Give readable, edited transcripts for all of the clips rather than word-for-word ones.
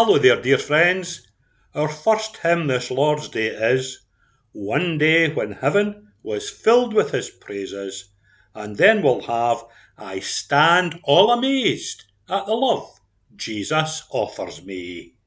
Hello there, dear friends. Our first hymn this Lord's Day is One Day When Heaven Was Filled with His Praises, and then we'll have I Stand All Amazed at the Love Jesus Offers Me.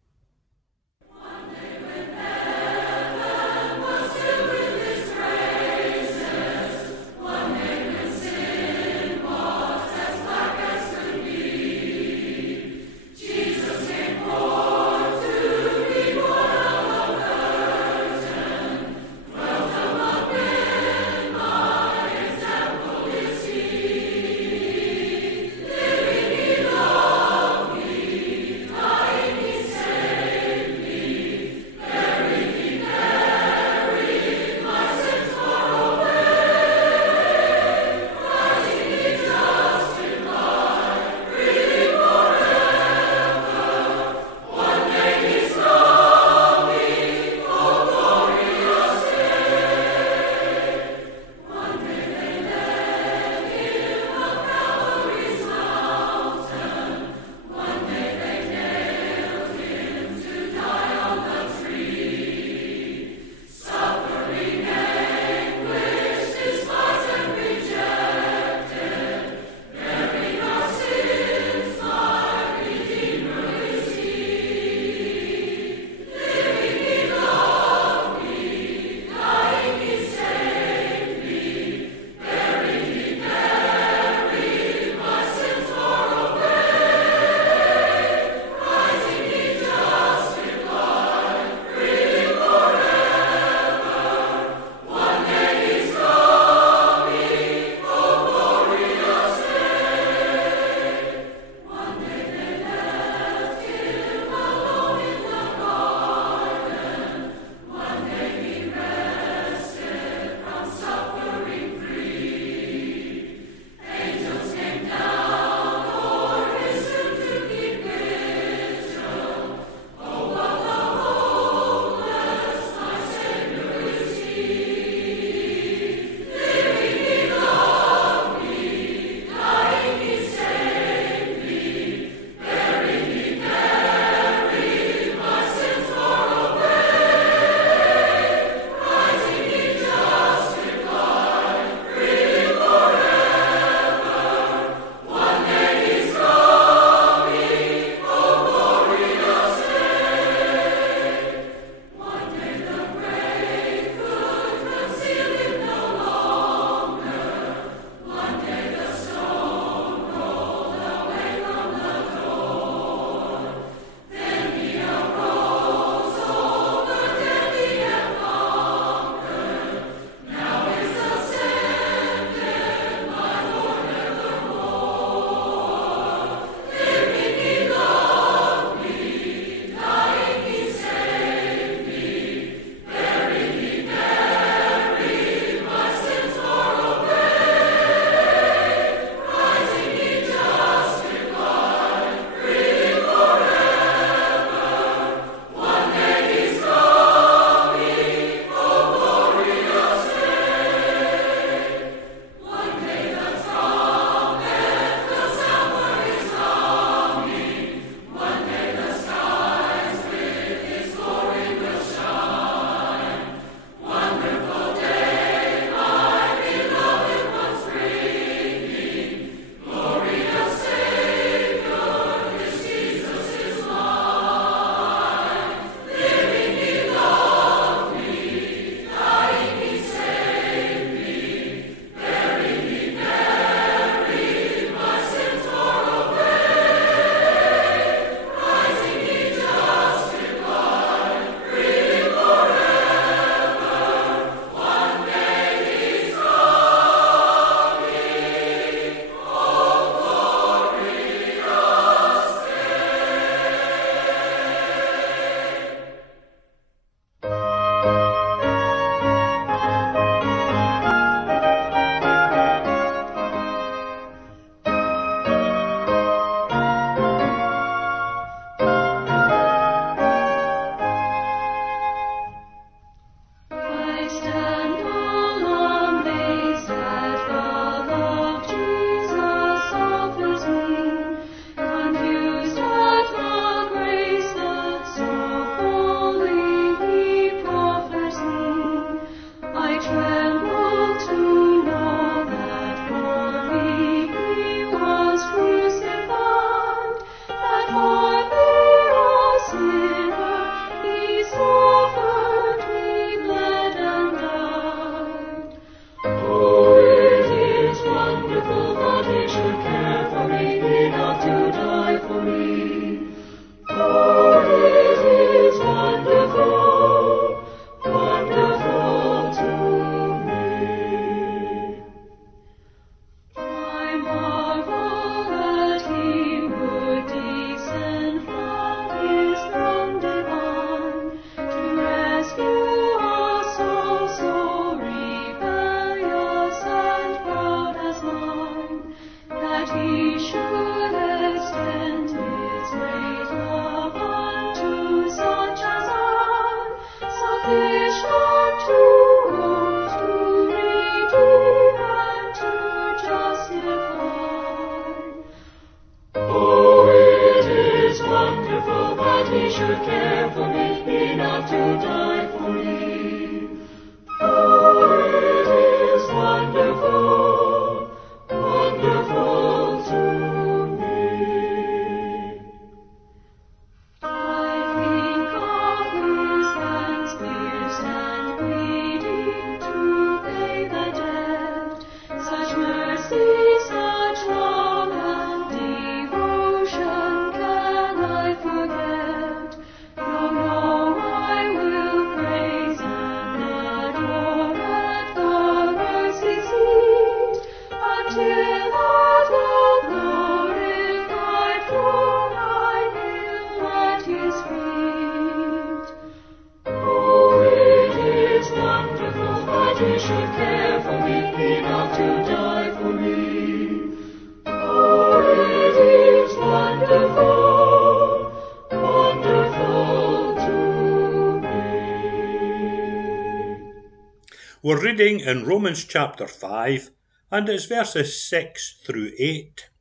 We're reading in Romans chapter 5, and it's verses 6 through 8.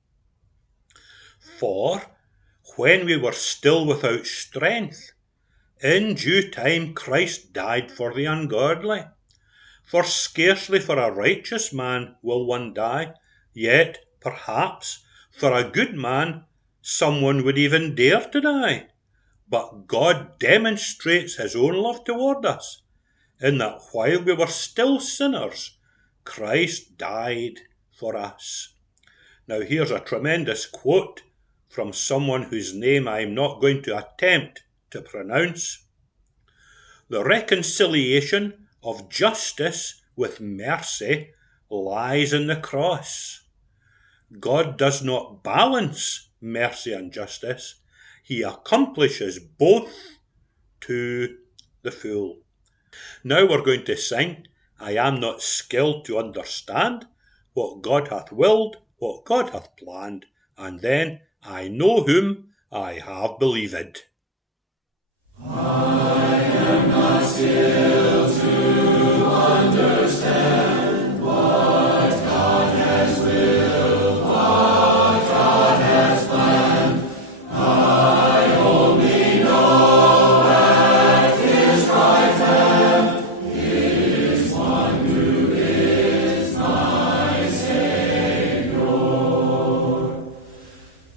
For, when we were still without strength, in due time Christ died for the ungodly. For scarcely for a righteous man will one die, yet, perhaps, for a good man someone would even dare to die. But God demonstrates his own love toward us, in that while we were still sinners, Christ died for us. Now here's a tremendous quote from someone whose name I'm not going to attempt to pronounce. The reconciliation of justice with mercy lies in the cross. God does not balance mercy and justice. He accomplishes both to the full. Now we're going to sing, I am not skilled to understand what God hath willed, what God hath planned, and then I know whom I have believed. I am not skilled to understand what God has willed, what God has planned. I only know at His right hand is one who is my Savior.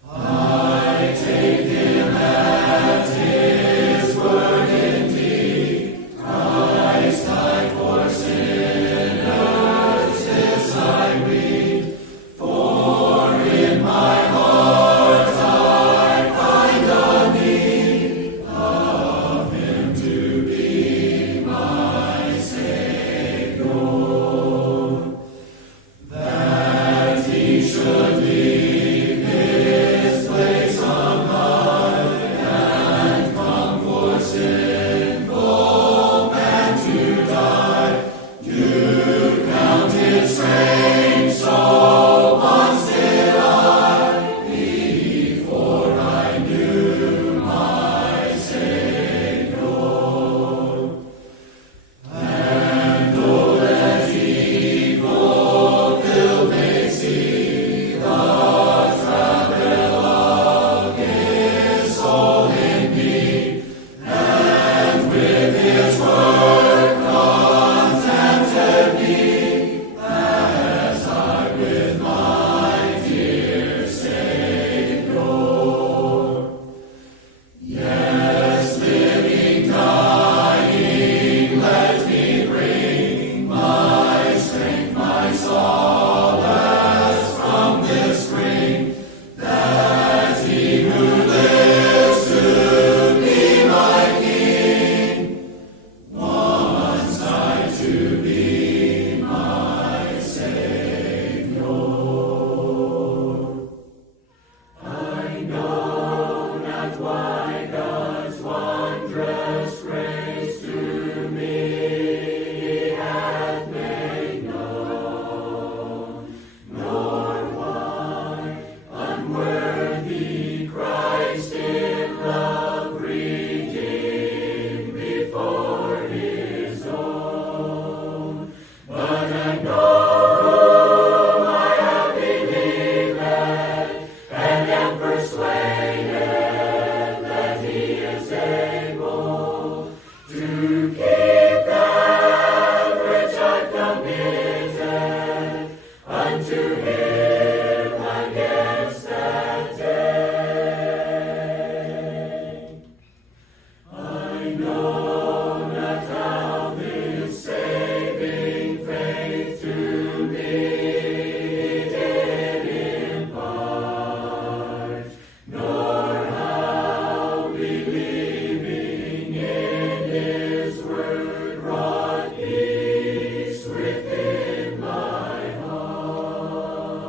I take Him at His word indeed. Christ died for sinners, this I read. For in my heart I find a need of Him to be my Savior, that He should leave His place on high and come for sinful man to die, to count His strength, so once did I, before I knew my Savior. And though that evil filled may see the travel of His soul in me, and with His word contented me, as I with my dear Savior. Yes, living, dying, let me bring my strength, my solace from this spring, that He who lives to be my King, once died to be my Savior. I know not why God's wondrous grace to me He hath made known, nor why unworthy Christ in love redeemed before His own. But I know whom I have believed, and am persuaded that He is able to keep that which I've committed unto Him against that day. I know not how this saving faith to me did impart, nor how believing in His word wrought peace within my heart.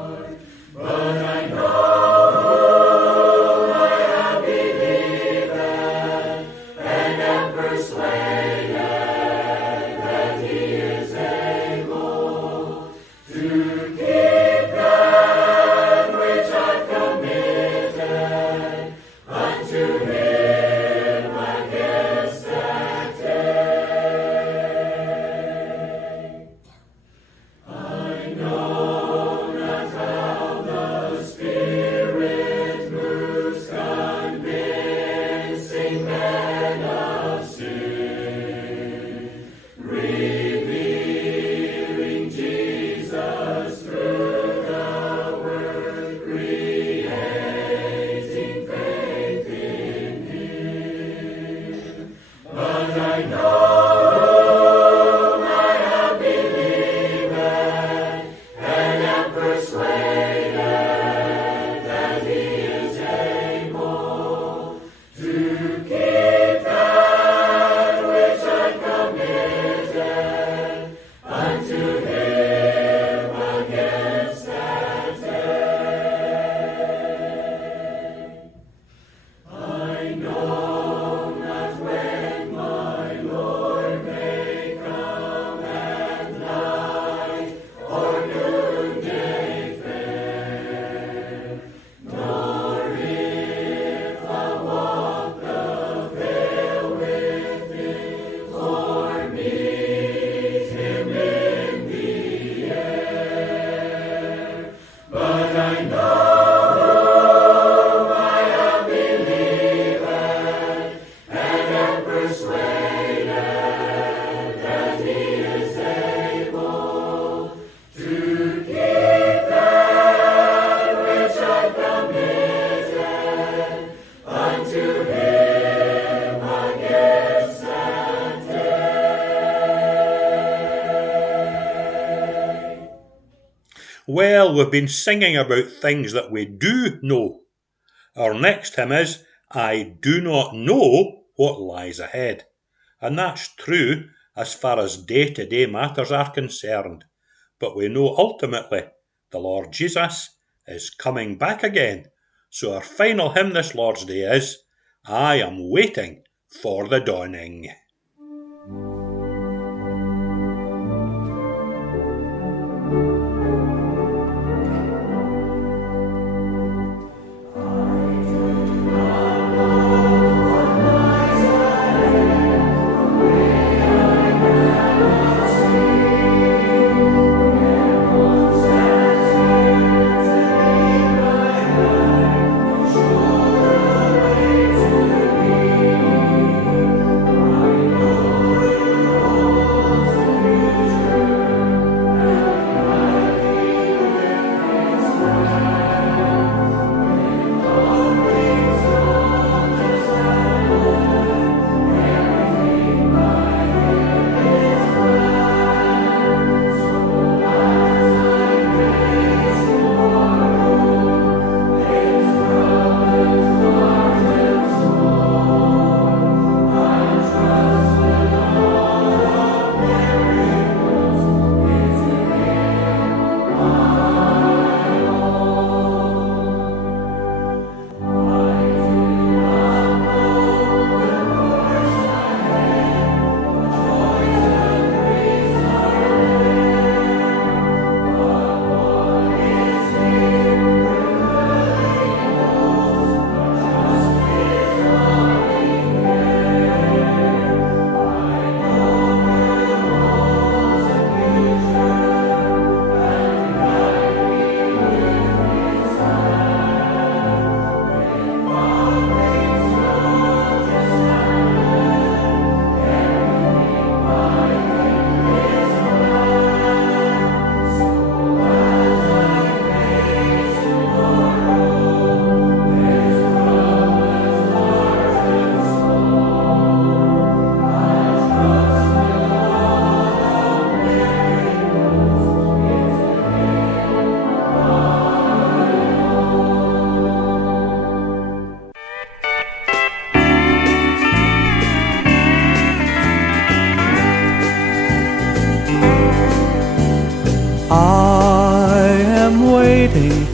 Well, we've been singing about things that we do know. Our next hymn is, I do not know what lies ahead. And that's true as far as day-to-day matters are concerned. But we know ultimately the Lord Jesus is coming back again. So our final hymn this Lord's Day is, I am waiting for the dawning.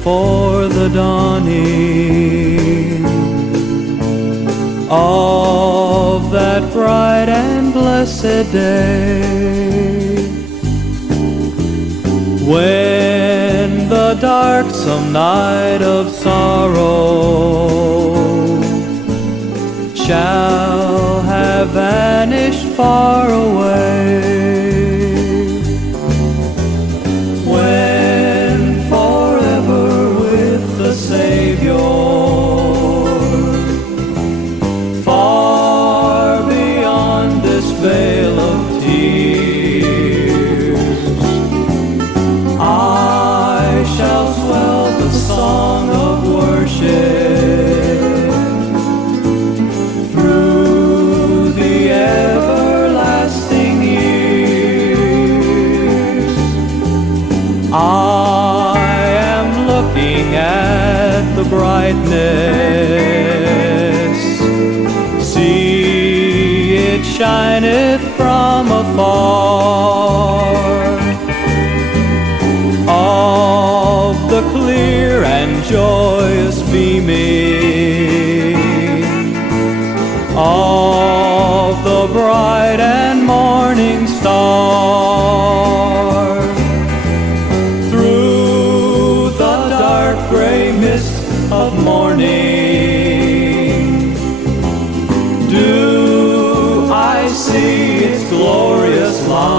For the dawning of that bright and blessed day, when the darksome night of sorrow shall have vanished far away. Veil of tears, I shall swell the song of worship through the everlasting years. I am looking at the brightness, see it shineth from afar, of the clear and joyous beaming of the bright and morning star. Through the dark gray mist of morning do I see its glorious light.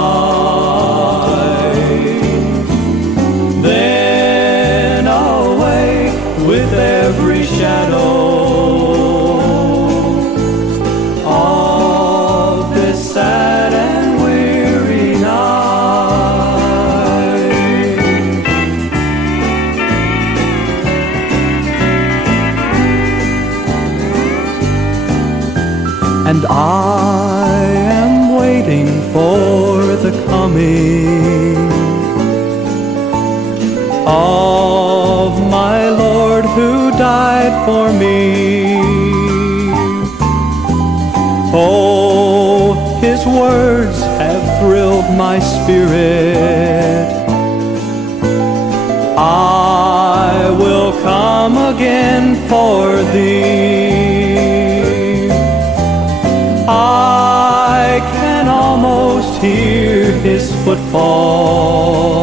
Then awake with every shadow of this sad and weary night. And I am waiting for the coming of my Lord who died for me. Oh, his words have thrilled my spirit. I will come again for thee. I can almost hear his footfall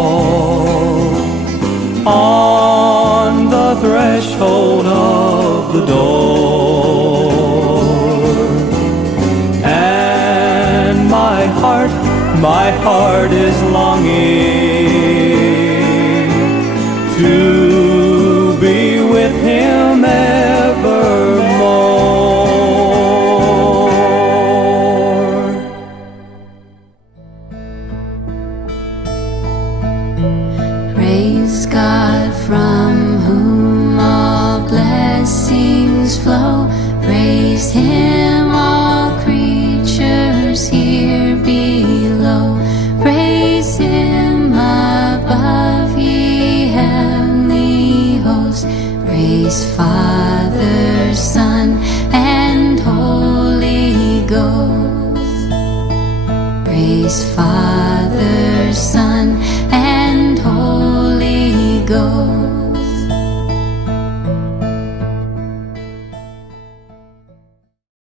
on the threshold of the door. And my heart is longing to be with him evermore. Praise God from whom all blessings flow. Praise him, all creatures here below. Praise him above, ye heavenly hosts. Praise Father, Son, and Holy Ghost. Praise Father, Son, and